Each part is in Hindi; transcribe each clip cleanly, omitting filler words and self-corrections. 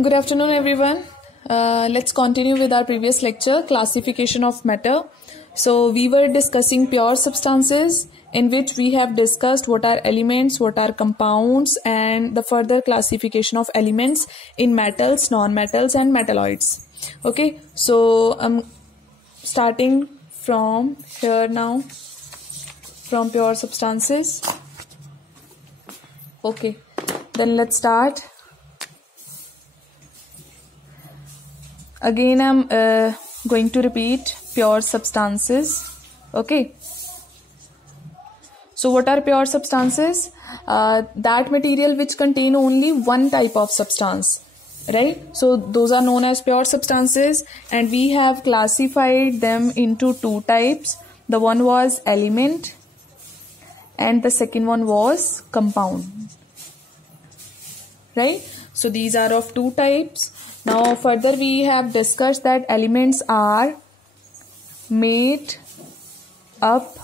Good afternoon, everyone. Let's continue with our previous lecture, classification of matter. So we were discussing pure substances, in which we have discussed what are elements, what are compounds, and the further classification of elements in metals, non-metals, and metalloids. Okay, so I'm starting from here now, from pure substances. Okay, then let's start. Again, I'm going to repeat pure substances. Okay. So what are pure substances? That material which contain only one type of substance, right? So those are known as pure substances, and we have classified them into two types. The one was element and the second one was compound, right? So these are of two types. Now further we have discussed that elements are made up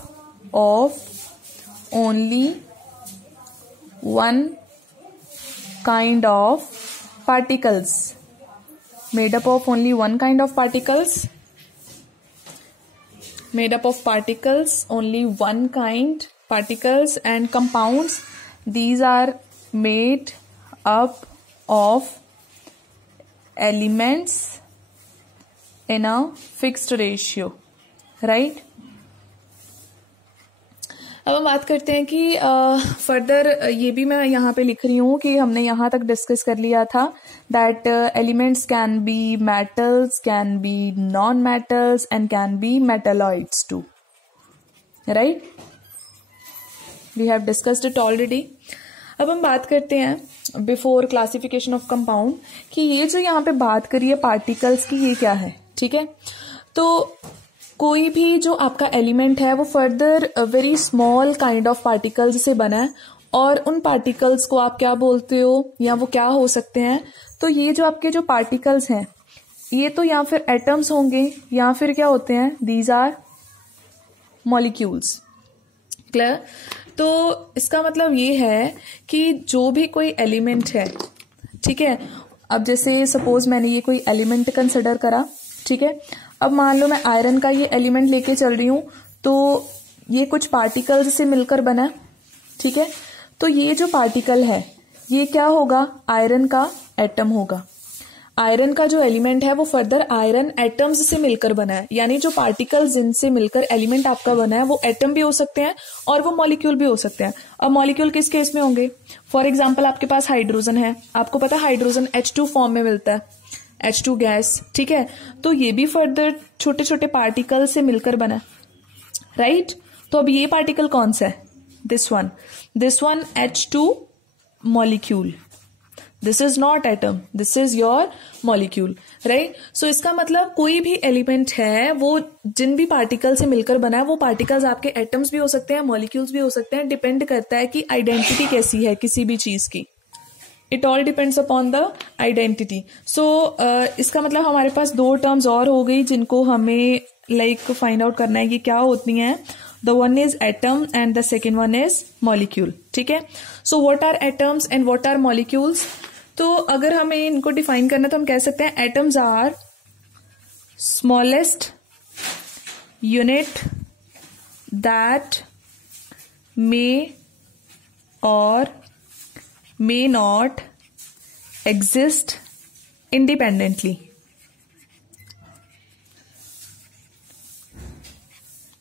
of only one kind of particles. Made up of only one kind of particles. Made up of particles, only one kind particles. And compounds, these are made up of elements in a fixed ratio, right? अब हम बात करते हैं कि फर्दर ये भी मैं यहाँ पे लिख रही हूँ कि हमने यहाँ तक डिस्कस कर लिया था that elements can be metals, can be non metals and can be metalloids too, right? We have discussed it already. अब हम बात करते हैं बिफोर क्लासिफिकेशन ऑफ कंपाउंड कि ये जो यहाँ पे बात करी है पार्टिकल्स की, ये क्या है, ठीक है? तो कोई भी जो आपका एलिमेंट है वो further very small kind of particles से बना है, और उन पार्टिकल्स को आप क्या बोलते हो या वो क्या हो सकते हैं? तो ये जो आपके जो पार्टिकल्स हैं ये तो या फिर एटम्स होंगे या फिर क्या होते हैं, दीज आर मॉलिक्यूल्स. क्लियर? तो इसका मतलब ये है कि जो भी कोई एलिमेंट है, ठीक है, अब जैसे सपोज मैंने ये कोई एलिमेंट कंसिडर करा, ठीक है, अब मान लो मैं आयरन का ये एलिमेंट लेके चल रही हूं, तो ये कुछ पार्टिकल्स से मिलकर बना, ठीक है. तो ये जो पार्टिकल है ये क्या होगा, आयरन का एटम होगा. आयरन का जो एलिमेंट है वो फर्दर आयरन एटम्स से मिलकर बना है, यानी जो पार्टिकल्स जिनसे मिलकर एलिमेंट आपका बना है वो एटम भी हो सकते हैं और वो मॉलिक्यूल भी हो सकते हैं. अब मॉलिक्यूल किस केस में होंगे? फॉर एग्जांपल आपके पास हाइड्रोजन है, आपको पता है हाइड्रोजन H2 फॉर्म में मिलता है, H2 गैस, ठीक है. तो ये भी फर्दर छोटे छोटे पार्टिकल से मिलकर बना, राइट? तो अब ये पार्टिकल कौन सा है? This one H2 molecule. This is not atom, this is your molecule, right? So इसका मतलब कोई भी एलिमेंट है वो जिन भी पार्टिकल से मिलकर बना है वो पार्टिकल्स आपके एटम्स भी हो सकते हैं, मॉलिक्यूल्स भी हो सकते हैं. डिपेंड करता है कि आइडेंटिटी कैसी है किसी भी चीज की. It all depends upon the identity. So इसका मतलब हमारे पास दो टर्म्स और हो गई जिनको हमें फाइंड आउट करना है कि क्या होती हैं. The one is atom and the second one is molecule, ठीक है. So what are atoms and what are molecules? तो अगर हमें इनको डिफाइन करना तो हम कह सकते हैं atoms are smallest unit that may or may not exist independently.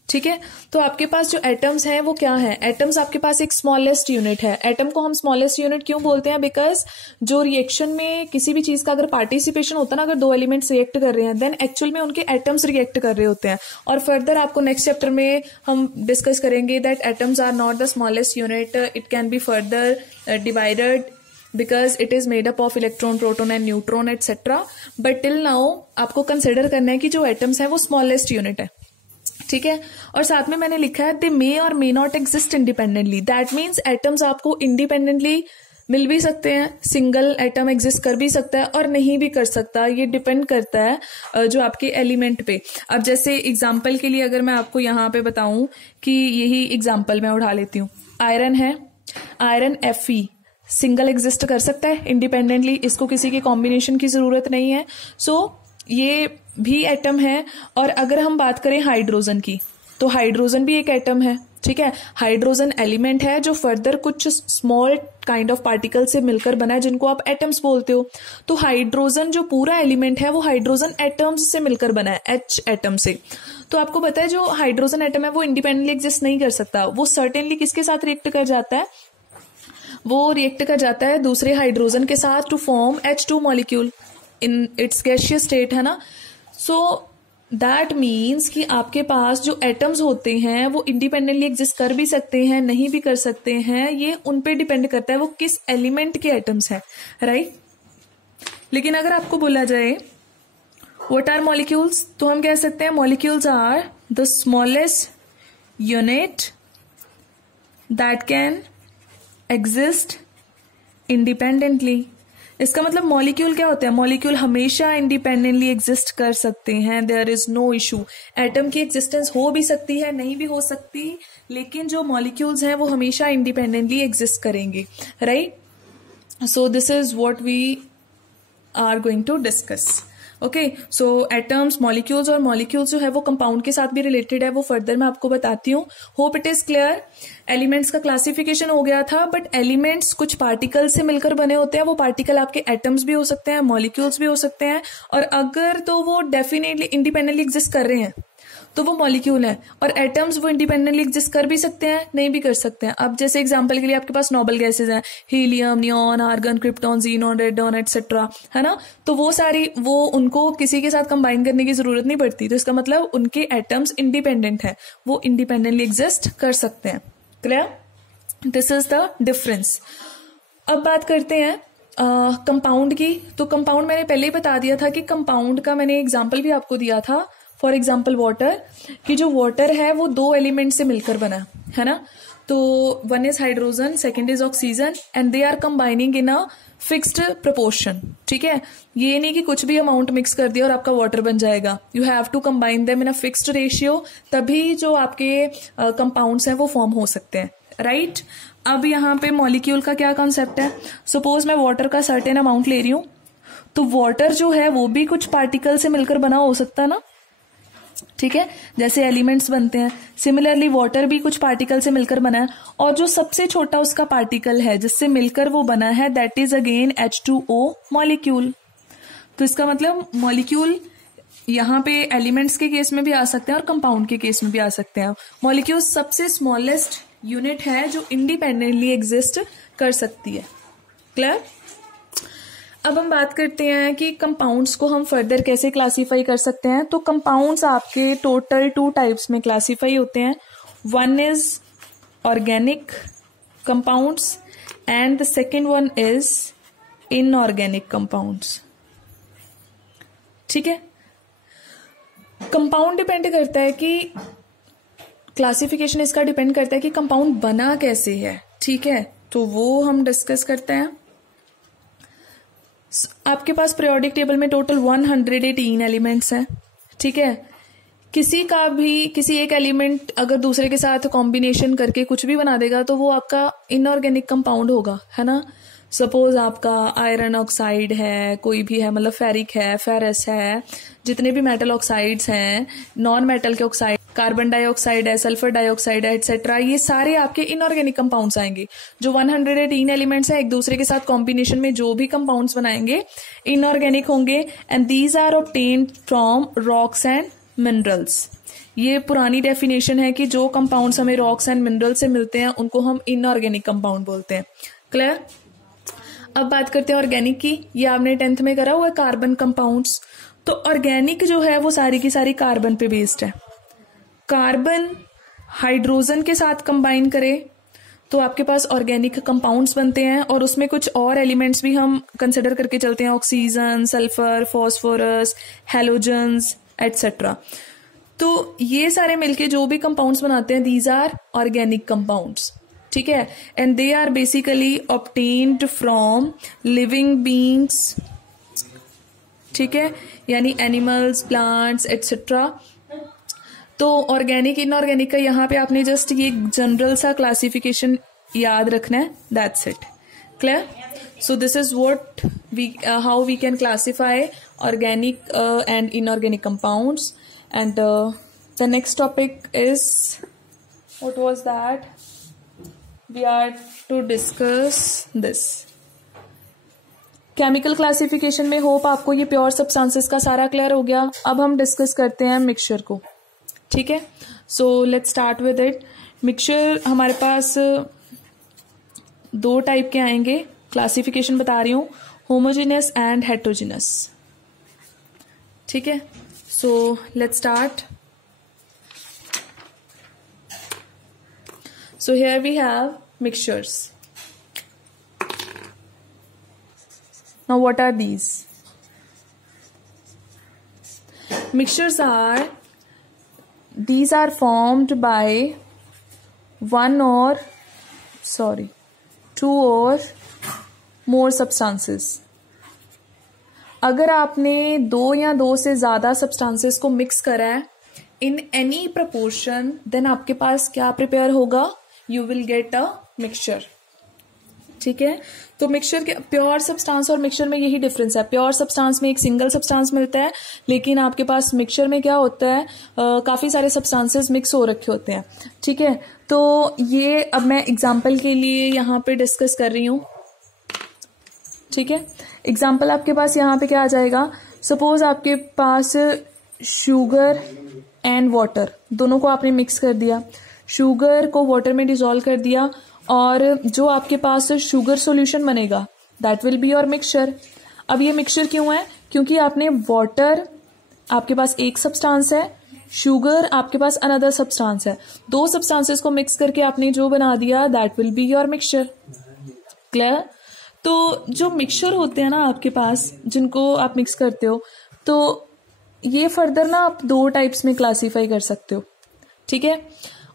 ठीक है. तो आपके पास जो एटम्स हैं वो क्या है? एटम्स आपके पास एक स्मॉलेस्ट यूनिट है. एटम को हम स्मॉलेस्ट यूनिट क्यों बोलते हैं? बिकॉज जो रिएक्शन में किसी भी चीज का अगर पार्टिसिपेशन होता है ना, अगर दो एलिमेंट्स रिएक्ट कर रहे हैं देन एक्चुअल में उनके एटम्स रिएक्ट कर रहे होते हैं. और फर्दर आपको नेक्स्ट चैप्टर में हम डिस्कस करेंगे that atoms are not the smallest unit, it can be further divided because it is made up of electron, proton and neutron etc. But till now आपको कंसिडर करना है कि जो एटम्स है वो स्मॉलेस्ट यूनिट है, ठीक है. और साथ में मैंने लिखा है दे मे और may not exist independently. That means atoms आपको इंडिपेंडेंटली मिल भी सकते हैं, सिंगल एटम एग्जिस्ट कर भी सकता है और नहीं भी कर सकता. ये डिपेंड करता है जो आपके एलिमेंट पे. अब जैसे एग्जांपल के लिए अगर मैं आपको यहाँ पे बताऊं कि यही एग्जांपल मैं उठा लेती हूँ. आयरन है, आयरन Fe सिंगल एग्जिस्ट कर सकता है इंडिपेंडेंटली, इसको किसी के कॉम्बिनेशन की जरूरत नहीं है। सो ये भी एटम है। और अगर हम बात करें हाइड्रोजन की, तो हाइड्रोजन भी एक एटम है, ठीक है। हाइड्रोजन एलिमेंट है जो फर्दर कुछ स्मॉल काइंड ऑफ पार्टिकल से मिलकर बना है, जिनको आप एटम्स बोलते हो। तो हाइड्रोजन जो पूरा एलिमेंट है वो हाइड्रोजन एटम्स से मिलकर बना है, H एटम से। तो आपको पता है जो हाइड्रोजन एटम है वो इंडिपेंडेंटली एग्जिस्ट नहीं कर सकता, वो सर्टेनली किसके साथ रिएक्ट कर जाता है, वो रिएक्ट कर जाता है दूसरे हाइड्रोजन के साथ to form H2 molecule in its gaseous state, है ना। सो दैट मीन्स कि आपके पास जो एटम्स होते हैं वो इंडिपेंडेंटली एग्जिस्ट कर भी सकते हैं, नहीं भी कर सकते हैं, ये उन पे डिपेंड करता है वो किस एलिमेंट के एटम्स हैं, राइट। लेकिन अगर आपको बोला जाए व्हाट आर मॉलिक्यूल्स, तो हम कह सकते हैं molecules are the smallest unit that can exist independently. इसका मतलब मॉलिक्यूल क्या होता है, मॉलिक्यूल हमेशा इंडिपेंडेंटली एग्जिस्ट कर सकते हैं, there is no issue. Atom की एग्जिस्टेंस हो भी सकती है, नहीं भी हो सकती, लेकिन जो मॉलिक्यूल्स हैं वो हमेशा इंडिपेंडेंटली एग्जिस्ट करेंगे, right. So this is what we are going to discuss. Okay, so atoms, molecules, और मॉलिक्यूल्स जो है वो कंपाउंड के साथ भी रिलेटेड है, वो फर्दर मैं आपको बताती हूँ। Hope it is clear. Elements का क्लासिफिकेशन हो गया था, बट एलिमेंट्स कुछ पार्टिकल से मिलकर बने होते हैं, वो पार्टिकल आपके एटम्स भी हो सकते हैं, मॉलिक्यूल्स भी हो सकते हैं, और अगर तो वो डेफिनेटली इंडिपेंडेंटली एग्जिस्ट कर रहे हैं तो वो मॉलिक्यूल है। और एटम्स वो इंडिपेंडेंटली एग्जिस्ट कर भी सकते हैं, नहीं भी कर सकते हैं। अब जैसे एग्जांपल के लिए आपके पास नोबल गैसेज हैं, helium, neon, argon, krypton, xenon, radon etcetera, है ना। तो वो सारी, वो उनको किसी के साथ कंबाइन करने की जरूरत नहीं पड़ती, तो इसका मतलब उनके एटम्स इंडिपेंडेंट है, वो इंडिपेंडेंटली एग्जिस्ट कर सकते हैं। Clear, this is the difference. अब बात करते हैं कंपाउंड की। तो कंपाउंड मैंने पहले ही बता दिया था कि कंपाउंड का मैंने एग्जाम्पल भी आपको दिया था, फॉर एग्जाम्पल वाटर, कि जो वाटर है वो दो एलिमेंट से मिलकर बना है ना। तो one is hydrogen, second is oxygen, and they are combining in a fixed proportion, ठीक है। ये नहीं कि कुछ भी अमाउंट मिक्स कर दिया और आपका वाटर बन जाएगा, you have to combine them in a fixed ratio, तभी जो आपके कंपाउंड्स हैं वो फॉर्म हो सकते हैं, राइट। अब यहाँ पे मॉलिक्यूल का क्या कॉन्सेप्ट है, सपोज मैं वाटर का सर्टेन अमाउंट ले रही हूं, तो वाटर जो है वो भी कुछ पार्टिकल से मिलकर बना हो सकता है ना, ठीक है, जैसे एलिमेंट्स बनते हैं, सिमिलरली वाटर भी कुछ पार्टिकल से मिलकर बना है, और जो सबसे छोटा उसका पार्टिकल है जिससे मिलकर वो बना है, that is again H2O molecule. तो इसका मतलब मॉलिक्यूल यहाँ पे एलिमेंट्स के केस में भी आ सकते हैं और कंपाउंड के केस में भी आ सकते हैं। मॉलिक्यूल सबसे स्मॉलेस्ट यूनिट है जो इंडिपेंडेंटली एग्जिस्ट कर सकती है। क्लियर। अब हम बात करते हैं कि कंपाउंड्स को हम फर्दर कैसे क्लासीफाई कर सकते हैं। तो कंपाउंड्स आपके टोटल 2 टाइप्स में क्लासीफाई होते हैं। One is organic compounds and the second one is inorganic compounds, ठीक है। कंपाउंड डिपेंड करता है कि क्लासिफिकेशन इसका डिपेंड करता है कि कंपाउंड बना कैसे है, ठीक है, तो वो हम डिस्कस करते हैं। आपके पास पीरियोडिक टेबल में टोटल 118 एलिमेंट्स हैं, ठीक है। किसी एक एलिमेंट अगर दूसरे के साथ कॉम्बिनेशन करके कुछ भी बना देगा तो वो आपका इनऑर्गेनिक कंपाउंड होगा, है ना। सपोज आपका आयरन ऑक्साइड है, कोई भी है, मतलब फेरिक है, फेरस है, जितने भी मेटल ऑक्साइड्स हैं, नॉन मेटल के ऑक्साइड, कार्बन डाइऑक्साइड है, सल्फर डाइऑक्साइड है, एटसेट्रा, ये सारे आपके इनऑर्गेनिक कंपाउंड्स आएंगे। जो 118 एलिमेंट्स हैं, एक दूसरे के साथ कॉम्बिनेशन में जो भी कंपाउंड्स बनाएंगे इनऑर्गेनिक होंगे, and these are obtained from rocks and minerals. ये पुरानी डेफिनेशन है कि जो कंपाउंड्स हमें रॉक्स एंड मिनरल से मिलते हैं उनको हम इनऑर्गेनिक कंपाउंड बोलते हैं। क्लियर। अब बात करते हैं ऑर्गेनिक की। ये आपने 10th में करा हुआ है, कार्बन कंपाउंड्स। तो ऑर्गेनिक जो है वो सारी की सारी कार्बन पे बेस्ड है। कार्बन हाइड्रोजन के साथ कंबाइन करे तो आपके पास ऑर्गेनिक कंपाउंड्स बनते हैं, और उसमें कुछ और एलिमेंट्स भी हम कंसिडर करके चलते हैं, oxygen, sulphur, phosphorus, halogens etcetera. तो ये सारे मिलके जो भी कंपाउंड्स बनाते हैं, दीज आर ऑर्गेनिक कंपाउंड्स, ठीक है, and they are basically obtained from living beings, ठीक है, यानी एनिमल्स, प्लांट्स एटसेट्रा। तो ऑर्गेनिक इनऑर्गेनिक का यहाँ पे आपने जस्ट ये जनरल सा क्लासिफिकेशन याद रखना है, that's it. Clear? So this is what how we can classify organic and inorganic compounds. And the next topic is, what was that? We are to discuss this. Chemical classification में होप आपको ये प्योर सब्सटेंसेस का सारा क्लियर हो गया. अब हम डिस्कस करते हैं मिक्सचर को. ठीक है, so let's start with it. Mixture हमारे पास दो टाइप के आएंगे. क्लासिफिकेशन बता रही हूँ, होमोजेनियस एंड हेट्रोजेनस. ठीक है, so let's start. So here we have mixtures. Now what are these? Mixtures are, these are formed by two or more substances. अगर आपने दो या दो से ज्यादा सब्सटेंसेस को मिक्स करा है इन एनी प्रपोर्शन, देन आपके पास क्या प्रिपेयर होगा? You will get a mixture. ठीक है, तो मिक्सचर के प्योर सब्सटेंस और मिक्सचर में यही डिफरेंस है. प्योर सब्सटेंस में एक सिंगल सब्सटेंस मिलता है, लेकिन आपके पास मिक्सचर में क्या होता है, काफी सारे सब्सटेंसेस मिक्स हो रखे होते हैं. ठीक है, तो ये अब मैं एग्जांपल के लिए यहाँ पे डिस्कस कर रही हूँ. ठीक है, एग्जांपल आपके पास यहाँ पे क्या आ जाएगा? सपोज आपके पास शुगर एंड वाटर दोनों को आपने मिक्स कर दिया. शुगर को वाटर में डिसॉल्व कर दिया और जो आपके पास शुगर सॉल्यूशन बनेगा that will be your mixture. अब ये मिक्सचर क्यों है? क्योंकि आपने वाटर आपके पास एक सब्सटेंस है, शुगर आपके पास अनदर सब्सटेंस है. दो सब्सटेंसेस को मिक्स करके आपने जो बना दिया that will be your mixture. Clear? तो जो मिक्सचर होते हैं ना आपके पास, जिनको आप मिक्स करते हो, तो ये फर्दर ना आप दो टाइप्स में क्लासीफाई कर सकते हो. ठीक है,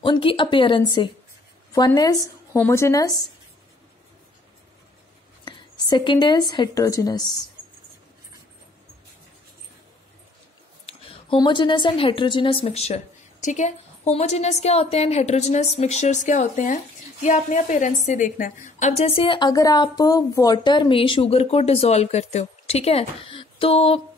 उनकी अपीयरेंस से. One is homogeneous, second is heterogeneous. homogeneous and heterogeneous mixture. ठीक है, homogeneous क्या होते हैं, heterogeneous mixtures क्या होते हैं, ये आपने अपीयरेंस से देखना है. अब जैसे अगर आप वाटर में शुगर को डिसॉल्व करते हो, ठीक है, तो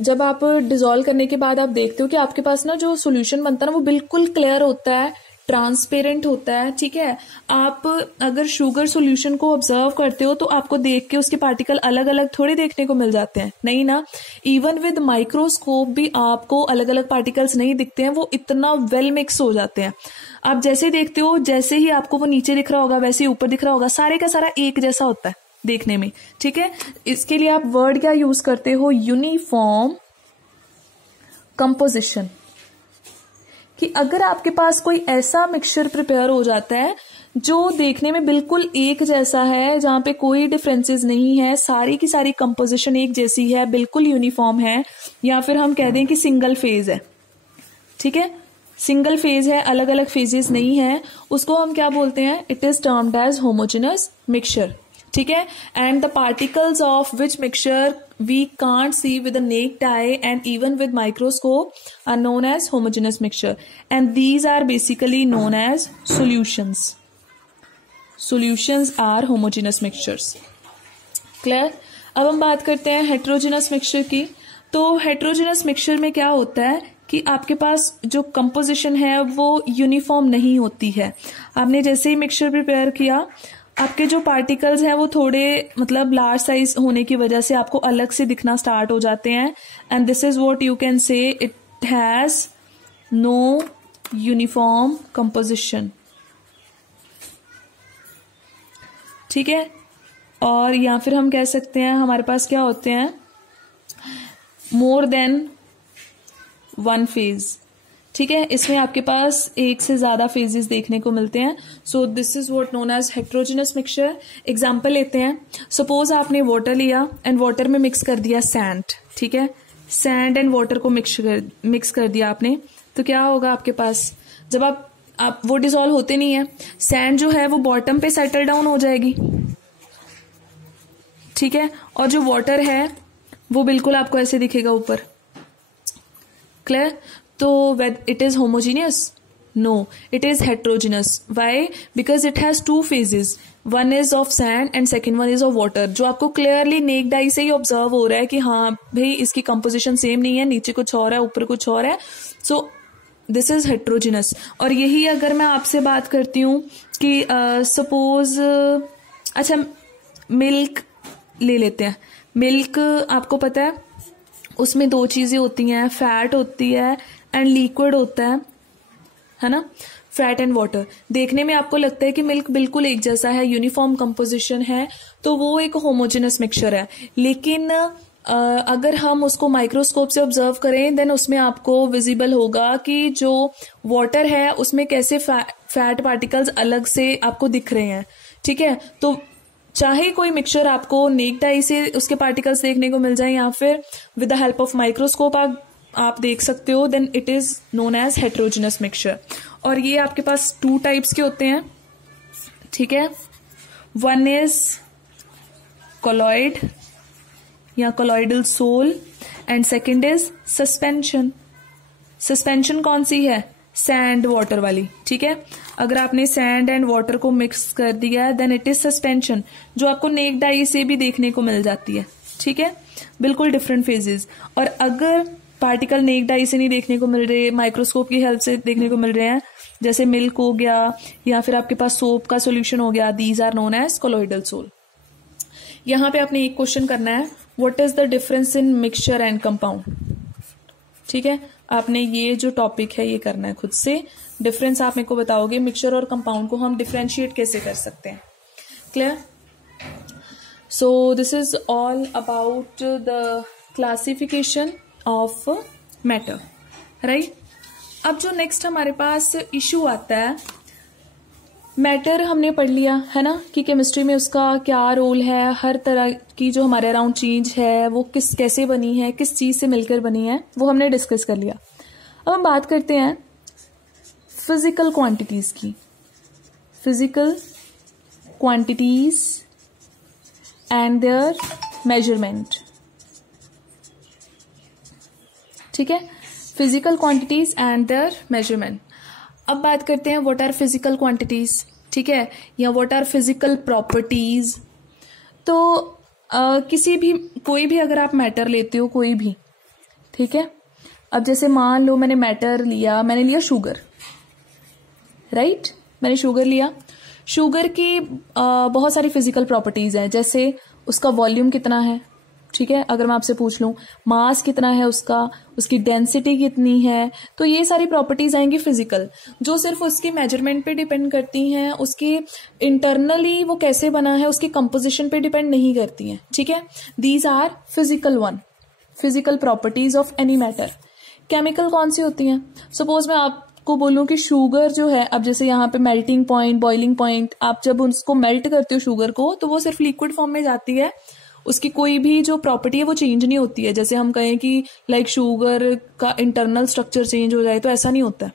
जब आप डिसॉल्व करने के बाद आप देखते हो कि आपके पास ना जो सॉल्यूशन बनता है ना वो बिल्कुल क्लियर होता है, ट्रांसपेरेंट होता है. ठीक है, आप अगर शुगर सॉल्यूशन को ऑब्जर्व करते हो तो आपको देख के उसके पार्टिकल अलग अलग थोड़ी देखने को मिल जाते हैं, नहीं ना. इवन विद माइक्रोस्कोप भी आपको अलग अलग पार्टिकल्स नहीं दिखते हैं, वो इतना वेल मिक्स हो जाते हैं. आप जैसे देखते हो, जैसे ही आपको वो नीचे दिख रहा होगा वैसे ही ऊपर दिख रहा होगा, सारे का सारा एक जैसा होता है देखने में. ठीक है, इसके लिए आप वर्ड क्या यूज करते हो? Uniform composition. कि अगर आपके पास कोई ऐसा मिक्सचर प्रिपेयर हो जाता है जो देखने में बिल्कुल एक जैसा है, जहां पे कोई डिफरेंसेस नहीं है, सारी की सारी कंपोजिशन एक जैसी है, बिल्कुल यूनिफॉर्म है, या फिर हम कह दें कि सिंगल फेज है. ठीक है, सिंगल फेज है, अलग अलग फेजेस नहीं है, उसको हम क्या बोलते हैं? It is termed as homogeneous mixture. ठीक है, and the particles of which mixture we can't see with the naked eye and even with microscope are known as homogeneous mixture, and these are basically known as solutions. Solutions are homogeneous mixtures. Clear? अब हम बात करते हैं heterogeneous mixture की. तो heterogeneous mixture में क्या होता है कि आपके पास जो कंपोजिशन है वो यूनिफॉर्म नहीं होती है. आपने जैसे ही मिक्सचर प्रिपेयर किया, आपके जो पार्टिकल्स हैं वो थोड़े मतलब लार्ज साइज होने की वजह से आपको अलग से दिखना स्टार्ट हो जाते हैं. And this is what you can say, it has no uniform composition. ठीक है, और या फिर हम कह सकते हैं हमारे पास क्या होते हैं, मोर देन वन फेज. ठीक है, इसमें आपके पास एक से ज्यादा फेजेस देखने को मिलते हैं. So this is what known as heterogeneous mixture. Example लेते हैं. सपोज आपने वाटर लिया एंड वाटर में मिक्स कर दिया सैंड. ठीक है, सैंड एंड वाटर को मिक्स कर दिया आपने, तो क्या होगा आपके पास? जब आप वो डिसॉल्व होते नहीं है, सैंड जो है वो बॉटम पे सेटल डाउन हो जाएगी. ठीक है, और जो वाटर है वो बिल्कुल आपको ऐसे दिखेगा ऊपर. क्लियर? तो it is homogeneous? No, it is heterogeneous. Why? Because it has two phases. One is of sand and second one is of water, जो आपको क्लियरली नेक्ड आई से ही ऑब्जर्व हो रहा है कि हाँ भाई इसकी कंपोजिशन सेम नहीं है, नीचे कुछ और है ऊपर कुछ और है, सो दिस इज हेट्रोजिनस। और यही अगर मैं आपसे बात करती हूँ कि सपोज अच्छा मिल्क ले लेते हैं, मिल्क आपको पता है उसमें दो चीजें होती हैं, फैट होती है एंड लिक्विड होता है ना, फैट एंड वाटर। देखने में आपको लगता है कि मिल्क बिल्कुल एक जैसा है, यूनिफॉर्म कंपोजिशन है, तो वो एक होमोजेनस मिक्सचर है। लेकिन अगर हम उसको माइक्रोस्कोप से ऑब्जर्व करें देन उसमें आपको विजिबल होगा कि जो वाटर है उसमें कैसे फैट पार्टिकल्स अलग से आपको दिख रहे हैं। ठीक है, तो चाहे कोई मिक्सचर आपको नेक्ड आई से उसके पार्टिकल्स देखने को मिल जाए या फिर with the help of microscope आप देख सकते हो, then it is known as heterogeneous mixture. और ये आपके पास टू टाइप्स के होते हैं, ठीक है, वन इज कोलॉइड या colloidal sol and second is suspension. Suspension कौन सी है? सैंड वाटर वाली। ठीक है, अगर आपने सैंड एंड वाटर को मिक्स कर दिया देन इट इज सस्पेंशन, जो आपको नेक्ड आई से भी देखने को मिल जाती है। ठीक है, बिल्कुल डिफरेंट फेजेस। और अगर पार्टिकल नेक्ड आई से नहीं देखने को मिल रहे, माइक्रोस्कोप की हेल्प से देखने को मिल रहे हैं, जैसे मिल्क हो गया या फिर आपके पास सोप का सोल्यूशन हो गया, these are known as colloidal sol. यहां पे आपने एक क्वेश्चन करना है, what is the difference in mixture and compound. ठीक है, आपने ये जो टॉपिक है ये करना है खुद से। डिफरेंस आप मेरे को बताओगे, मिक्सचर और कंपाउंड को हम डिफरेंशिएट कैसे कर सकते हैं। Clear? So this is all about the classification of matter, right. अब जो नेक्स्ट हमारे पास इश्यू आता है, मैटर हमने पढ़ लिया है ना कि केमिस्ट्री में उसका क्या रोल है, हर तरह की जो हमारे अराउंड चीज है वो कैसे बनी है, किस चीज से मिलकर बनी है, वो हमने डिस्कस कर लिया। अब हम बात करते हैं फिजिकल क्वांटिटीज की, physical quantities and there measurement. ठीक है, physical quantities and there measurement. अब बात करते हैं व्हाट आर फिजिकल क्वांटिटीज, ठीक है, या व्हाट आर फिजिकल प्रॉपर्टीज। तो किसी भी कोई भी अगर आप मैटर लेते हो कोई भी, ठीक है, अब जैसे मान लो मैंने मैटर लिया, मैंने लिया शुगर, राइट, मैंने शुगर लिया। शुगर की बहुत सारी फिजिकल प्रॉपर्टीज हैं, जैसे उसका वॉल्यूम कितना है, ठीक है, अगर मैं आपसे पूछ लूं मास कितना है उसका, उसकी डेंसिटी कितनी है, तो ये सारी प्रॉपर्टीज आएंगी फिजिकल, जो सिर्फ उसकी मेजरमेंट पे डिपेंड करती हैं, उसकी इंटरनली वो कैसे बना है उसकी कंपोजिशन पे डिपेंड नहीं करती हैं। ठीक है, these are physical one, physical properties of any matter. Chemical कौन सी होती हैं? सपोज मैं आपको बोलूं कि शुगर जो है, अब जैसे यहाँ पे मेल्टिंग पॉइंट, बॉइलिंग पॉइंट, आप जब उसको मेल्ट करते हो शुगर को तो वो सिर्फ लिक्विड फॉर्म में जाती है, उसकी कोई भी जो प्रॉपर्टी है वो चेंज नहीं होती है। जैसे हम कहें कि लाइक शुगर का इंटरनल स्ट्रक्चर चेंज हो जाए तो ऐसा नहीं होता है।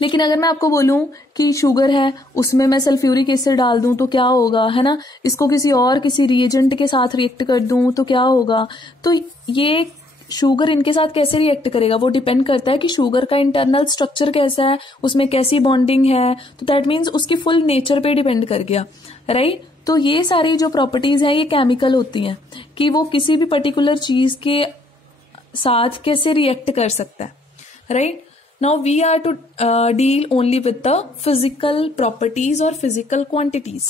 लेकिन अगर मैं आपको बोलूं कि शुगर है उसमें मैं सल्फ्यूरिक एसिड डाल दूं तो क्या होगा, है ना, इसको किसी रिएजेंट के साथ रिएक्ट कर दूं तो क्या होगा, तो ये शुगर इनके साथ कैसे रिएक्ट करेगा वो डिपेंड करता है कि शुगर का इंटरनल स्ट्रक्चर कैसा है, उसमें कैसी बॉन्डिंग है, तो दैट मीन्स उसकी फुल नेचर पे डिपेंड कर गया, राइट। तो ये सारी जो प्रॉपर्टीज हैं ये केमिकल होती हैं कि वो किसी भी पर्टिकुलर चीज के साथ कैसे रिएक्ट कर सकता है, right. Now we are to deal only with the physical properties और physical quantities.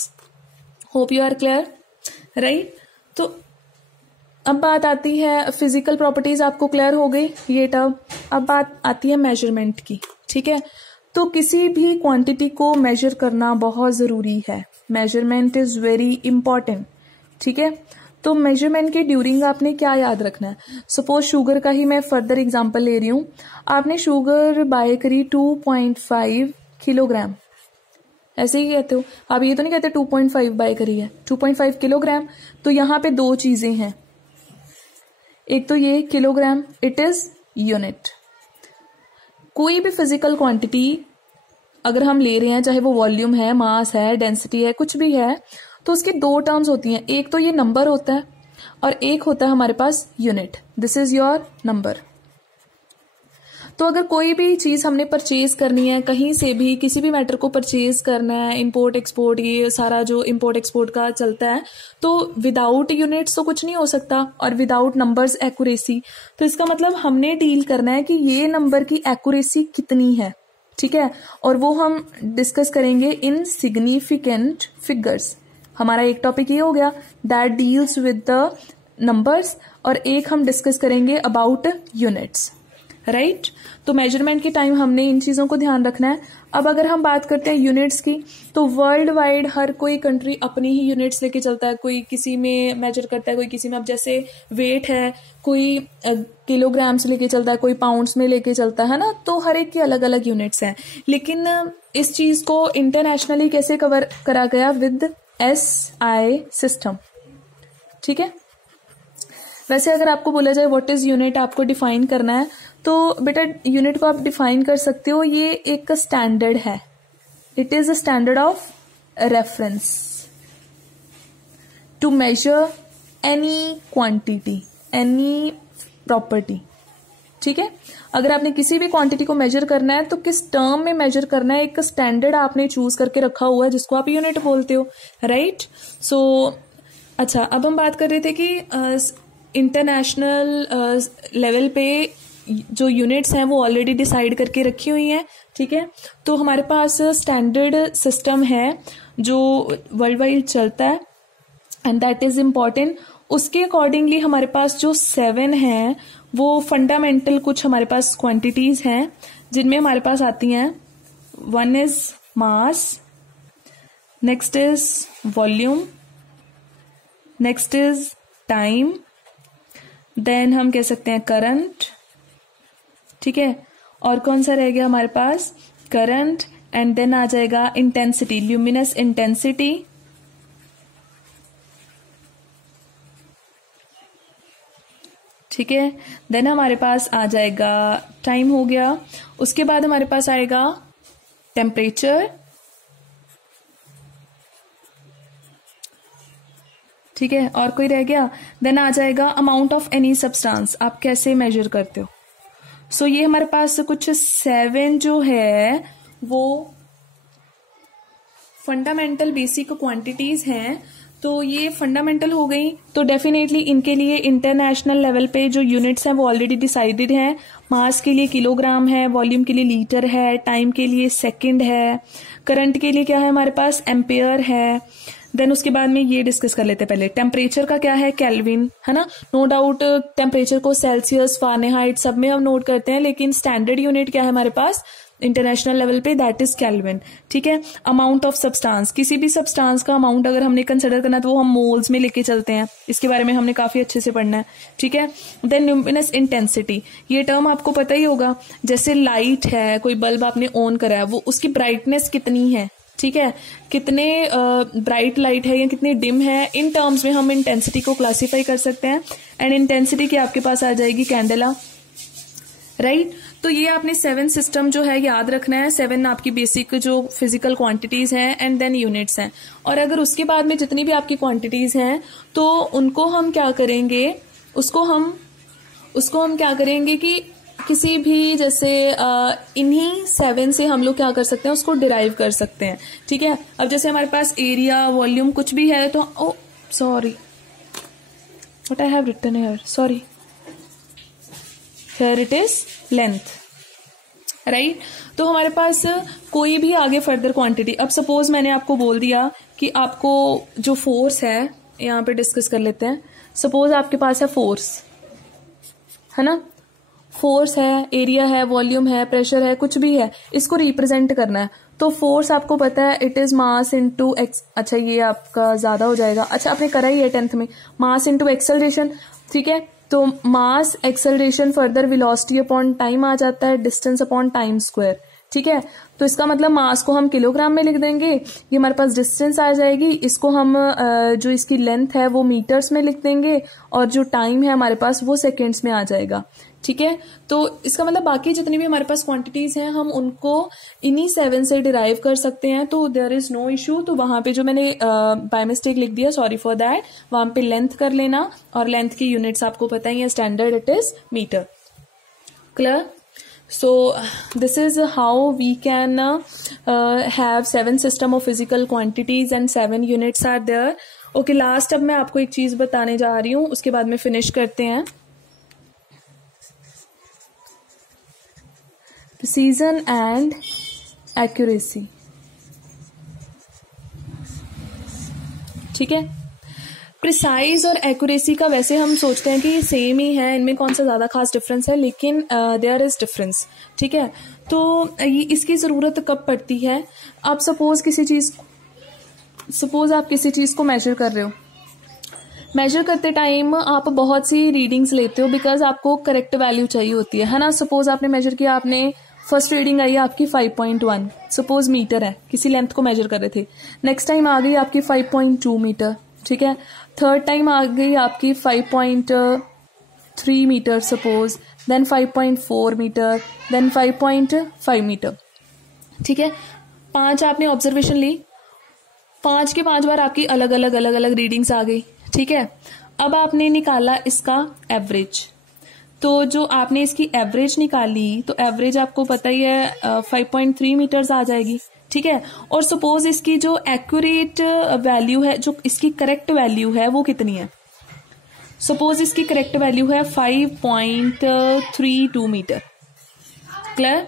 Hope you are clear, right. तो अब बात आती है फिजिकल प्रॉपर्टीज, आपको क्लियर हो गई ये टर्म। अब बात आती है मेजरमेंट की, ठीक है। तो किसी भी क्वांटिटी को मेजर करना बहुत जरूरी है, मेजरमेंट इज वेरी इंपॉर्टेंट, ठीक है। तो मेजरमेंट के ड्यूरिंग आपने क्या याद रखना है, सपोज शुगर का ही मैं फर्दर एग्जांपल ले रही हूं, आपने शुगर बाय करी 2.5 किलोग्राम, ऐसे ही कहते हो आप, ये तो नहीं कहते 2.5 बाय करी है, 2.5 किलोग्राम। तो यहां पे दो चीजें हैं, एक तो ये किलोग्राम, इट इज यूनिट। कोई भी फिजिकल क्वांटिटी अगर हम ले रहे हैं, चाहे वो वॉल्यूम है, मास है, डेंसिटी है, कुछ भी है, तो उसकी दो टर्म्स होती हैं, एक तो ये नंबर होता है और एक होता है हमारे पास unit, this is your number. तो अगर कोई भी चीज हमने परचेज करनी है, कहीं से भी किसी भी मैटर को परचेज करना है, इंपोर्ट एक्सपोर्ट, ये सारा जो इंपोर्ट एक्सपोर्ट का चलता है, तो विदाउट यूनिट्स तो कुछ नहीं हो सकता, और विदाउट नंबर्स एक्यूरेसी। तो इसका मतलब हमने डील करना है कि ये नंबर की एक्यूरेसी कितनी है, ठीक है, और वो हम डिस्कस करेंगे इन सिग्निफिकेंट फिगर्स। हमारा एक टॉपिक ये हो गया that deals with the numbers, और एक हम डिस्कस करेंगे अबाउट यूनिट्स, राइट। तो मेजरमेंट के टाइम हमने इन चीजों को ध्यान रखना है। अब अगर हम बात करते हैं यूनिट्स की, तो वर्ल्ड वाइड हर कोई कंट्री अपनी ही यूनिट्स लेके चलता है। कोई किसी में मेजर करता है, कोई किसी में। अब जैसे वेट है, कोई किलोग्राम्स लेके चलता है, कोई पाउंड्स में लेके चलता है ना, तो हर एक की अलग अलग यूनिट्स हैं। लेकिन इस चीज को इंटरनेशनली कैसे कवर करा गया? विद SI सिस्टम, ठीक है। वैसे अगर आपको बोला जाए व्हाट इज यूनिट, आपको डिफाइन करना है, तो बेटा यूनिट को आप डिफाइन कर सकते हो, ये एक स्टैंडर्ड है। It is a standard of reference to measure any quantity, any property, ठीक है। अगर आपने किसी भी क्वांटिटी को मेजर करना है तो किस टर्म में मेजर करना है, एक स्टैंडर्ड आपने चूज करके रखा हुआ है जिसको आप यूनिट बोलते हो, राइट। सो अच्छा, अब हम बात कर रहे थे कि इंटरनेशनल लेवल पे जो यूनिट्स हैं वो ऑलरेडी डिसाइड करके रखी हुई हैं, ठीक है। तो हमारे पास स्टैंडर्ड सिस्टम है जो वर्ल्ड वाइड चलता है, एंड दैट इज इम्पॉर्टेंट। उसके अकॉर्डिंगली हमारे पास जो 7 हैं वो फंडामेंटल कुछ हमारे पास क्वांटिटीज हैं जिनमें हमारे पास आती हैं। 1 is mass, next is volume, next is time, then हम कह सकते हैं करंट, ठीक है। और कौन सा रह गया हमारे पास? करंट, एंड देन आ जाएगा इंटेंसिटी, ल्यूमिनस इंटेंसिटी, ठीक है। देन हमारे पास आ जाएगा टाइम, हो गया। उसके बाद हमारे पास आएगा टेम्परेचर, ठीक है। और कोई रह गया? देन आ जाएगा अमाउंट ऑफ एनी सब्सटेंस, आप कैसे मेजर करते हो। सो ये हमारे पास कुछ 7 जो है वो फंडामेंटल बेसिक क्वांटिटीज हैं। तो ये फंडामेंटल हो गई, तो डेफिनेटली इनके लिए इंटरनेशनल लेवल पे जो यूनिट्स हैं वो ऑलरेडी डिसाइडेड हैं। मास के लिए किलोग्राम है, वॉल्यूम के लिए लीटर है, टाइम के लिए सेकंड है, करंट के लिए क्या है हमारे पास? एम्पेयर है। देन उसके बाद में ये डिस्कस कर लेते हैं पहले। टेम्परेचर का क्या है? केल्विन, है ना। नो डाउट टेम्परेचर को सेल्सियस, फारेनहाइट सब में हम नोट करते हैं, लेकिन स्टैंडर्ड यूनिट क्या है हमारे पास इंटरनेशनल लेवल पे? दैट इज केल्विन, ठीक है। अमाउंट ऑफ सब्सटेंस, किसी भी सब्सटेंस का अमाउंट अगर हमने कंसिडर करना है तो वो हम मोल्स में लेके चलते हैं। इसके बारे में हमने काफी अच्छे से पढ़ना है, ठीक है। देन ल्यूमिनस इंटेंसिटी, ये टर्म आपको पता ही होगा। जैसे लाइट है, कोई बल्ब आपने ऑन करा है, वो उसकी ब्राइटनेस कितनी है, ठीक है, कितने ब्राइट लाइट है या कितनी डिम है, इन टर्म्स में हम इंटेंसिटी को क्लासिफाई कर सकते हैं। एंड इंटेंसिटी की आपके पास आ जाएगी कैंडेला, राइट। तो ये आपने 7 सिस्टम जो है याद रखना है। 7 आपकी बेसिक जो फिजिकल क्वांटिटीज हैं, एंड देन यूनिट्स हैं। और अगर उसके बाद में जितनी भी आपकी क्वांटिटीज हैं तो उनको हम क्या करेंगे, उसको हम क्या करेंगे कि किसी भी जैसे इन्हीं 7 से हम लोग क्या कर सकते हैं, उसको डिराइव कर सकते हैं, ठीक है। अब जैसे हमारे पास एरिया, वॉल्यूम कुछ भी है तो sorry what I have written here, sorry, here it is length, right. तो हमारे पास कोई भी आगे फर्दर क्वांटिटी, अब सपोज मैंने आपको बोल दिया कि आपको जो फोर्स है, यहाँ पे डिस्कस कर लेते हैं। सपोज आपके पास है फोर्स, है ना, फोर्स है, एरिया है, वॉल्यूम है, प्रेशर है, कुछ भी है, इसको रिप्रेजेंट करना है। तो फोर्स आपको पता है it is mass into x, अच्छा ये आपका ज्यादा हो जाएगा, अच्छा आपने करा ही है 10th में, मास इनटू एक्सेलरेशन, ठीक है। तो mass, acceleration, further velocity upon time आ जाता है, डिस्टेंस अपॉन टाइम स्क्वायर, ठीक है। तो इसका मतलब मास को हम किलोग्राम में लिख देंगे, ये हमारे पास डिस्टेंस आ जाएगी, इसको हम जो इसकी लेंथ है वो मीटर्स में लिख देंगे, और जो टाइम है हमारे पास वो सेकेंड्स में आ जाएगा, ठीक है। तो इसका मतलब बाकी जितनी भी हमारे पास क्वांटिटीज हैं हम उनको इन्हीं 7 से डिराइव कर सकते हैं, तो देयर इज नो इशू। तो वहां पे जो मैंने बाय मिस्टेक लिख दिया, सॉरी फॉर दैट, वहां पे लेंथ कर लेना, और लेंथ की यूनिट्स आपको पता ही है, standard it is metre, clear. So this is how we can have 7 system of physical quantities and 7 units are there. Okay, last अब मैं आपको एक चीज बताने जा रही हूँ, उसके बाद में फिनिश करते हैं. Precision and accuracy. ठीक है. प्रिसाइज और एक्यूरेसी का वैसे हम सोचते हैं कि ये सेम ही है, इनमें कौन सा ज़्यादा खास डिफरेंस है, लेकिन देयर इज डिफरेंस. ठीक है. तो इसकी ज़रूरत कब पड़ती है? आप सपोज आप किसी चीज़ को मेजर कर रहे हो. मेजर करते टाइम आप बहुत सी रीडिंग्स लेते हो बिकॉज आपको करेक्ट वैल्यू चाहिए होती है ना. सपोज आपने मेजर किया, आपने फर्स्ट रीडिंग आई आपकी 5.1, सपोज मीटर है, किसी लेंथ को मेजर कर रहे थे. नेक्स्ट टाइम आ गई आपकी 5.2 मीटर. ठीक है. थर्ड टाइम आ गई आपकी 5.3 metre suppose, then 5.4 metre, then 5.5 metre. ठीक है. 5 आपने ऑब्जर्वेशन ली, 5 के 5 बार आपकी अलग अलग रीडिंग्स आ गई. ठीक है. अब आपने निकाला इसका एवरेज. तो जो आपने इसकी एवरेज निकाली, तो एवरेज आपको पता ही है 5.3 मीटर्स आ जाएगी. ठीक है. और सपोज इसकी जो एक्यूरेट वैल्यू है, जो इसकी करेक्ट वैल्यू है, वो कितनी है? सपोज इसकी करेक्ट वैल्यू है 5.32 मीटर. क्लियर?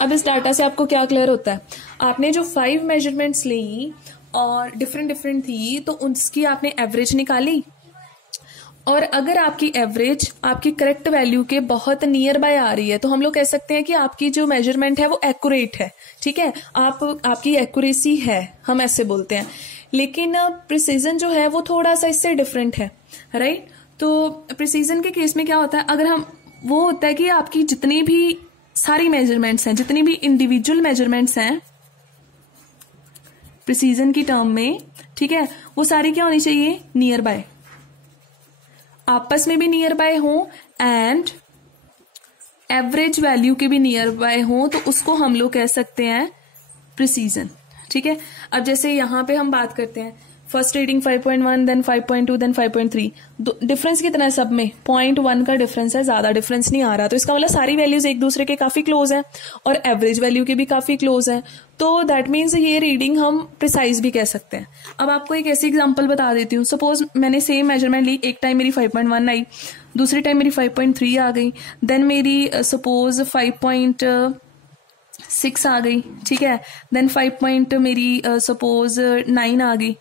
अब इस डाटा से आपको क्या क्लियर होता है? आपने जो 5 मेजरमेंट्स ली और डिफरेंट थी, तो उसकी आपने एवरेज निकाली. और अगर आपकी एवरेज आपकी करेक्ट वैल्यू के बहुत नियर बाय आ रही है, तो हम लोग कह सकते हैं कि आपकी जो मेजरमेंट है वो एक्यूरेट है. ठीक है. आपकी एक्यूरेसी है, हम ऐसे बोलते हैं. लेकिन प्रिसीजन जो है वो थोड़ा सा इससे डिफरेंट है. राइट. तो प्रिसीजन के केस में क्या होता है, अगर हम वो होता है कि आपकी जितनी भी सारी मेजरमेंट्स हैं, जितनी भी इंडिविजुअल मेजरमेंट्स हैं प्रिसीजन की टर्म में, ठीक है, वो सारी क्या होनी चाहिए? नियर बाय, आपस में भी नियर बाय हो एंड एवरेज वैल्यू के भी नियर बाय हो, तो उसको हम लोग कह सकते हैं प्रिसीजन. ठीक है. अब जैसे यहां पे हम बात करते हैं, first reading 5.1, then 5.2, then 5.3. Difference कितना है सब में? 0.1 का डिफरेंस है, ज्यादा डिफरेंस नहीं आ रहा. तो इसका मतलब सारी वैल्यूज एक दूसरे के काफी क्लोज हैं और एवरेज वैल्यू के भी काफी क्लोज हैं. तो दैट मीन्स ये रीडिंग हम प्रिसाइज भी कह सकते हैं. अब आपको एक ऐसी एग्जांपल बता देती हूँ. सपोज मैंने सेम मेजरमेंट ली, एक टाइम मेरी 5.1 आई, दूसरी टाइम मेरी 5.3 आ गई, देन मेरी सपोज 5.6 आ गई. ठीक है. देन 5 मेरी सपोज 9 आ गई.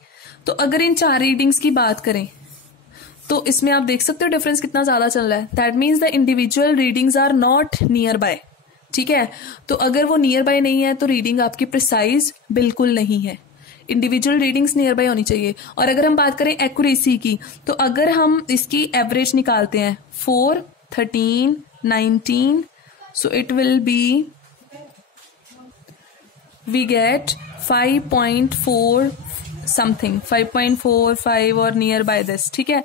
तो अगर इन 4 रीडिंग्स की बात करें, तो इसमें आप देख सकते हो डिफरेंस कितना ज्यादा चल रहा है. That means the individual readings are not nearby. ठीक है. तो अगर वो नियर बाय नहीं है, तो रीडिंग आपकी प्रिसाइज बिल्कुल नहीं है. इंडिविजुअल रीडिंग्स नियर बाय होनी चाहिए. और अगर हम बात करें एक्यूरेसी की, तो अगर हम इसकी एवरेज निकालते हैं 4, 13, 19, so it will be, we get 5.4 something, 5.45 और नियर बाय दिस. ठीक है.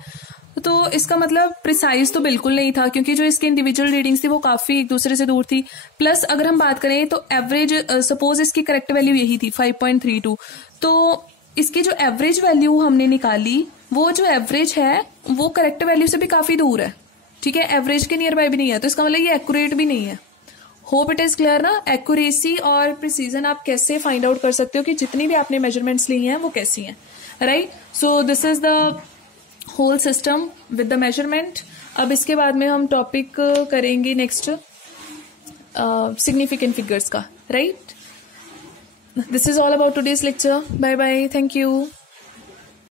तो इसका मतलब प्रिसाइज तो बिल्कुल नहीं था, क्योंकि जो इसकी इंडिविजुअल रीडिंग्स थी वो काफी एक दूसरे से दूर थी. प्लस अगर हम बात करें तो एवरेज, सपोज इसकी करेक्ट वैल्यू यही थी 5.32, तो इसकी जो एवरेज वैल्यू हमने निकाली, वो जो एवरेज है वो करेक्ट वैल्यू से भी काफी दूर है. ठीक है. एवरेज के नियर बाय भी नहीं है, तो इसका मतलब ये एक्यूरेट भी नहीं है. होप इट इज क्लियर ना. एक्यूरेसी और प्रिसीजन आप कैसे फाइंड आउट कर सकते हो कि जितनी भी आपने मेजरमेंट्स ली हैं वो कैसी हैं. Right. So this is the whole system with the measurement. अब इसके बाद में हम टॉपिक करेंगे नेक्स्ट सिग्निफिकेंट फिगर्स का. Right. This is all about today's lecture. Bye bye. Thank you.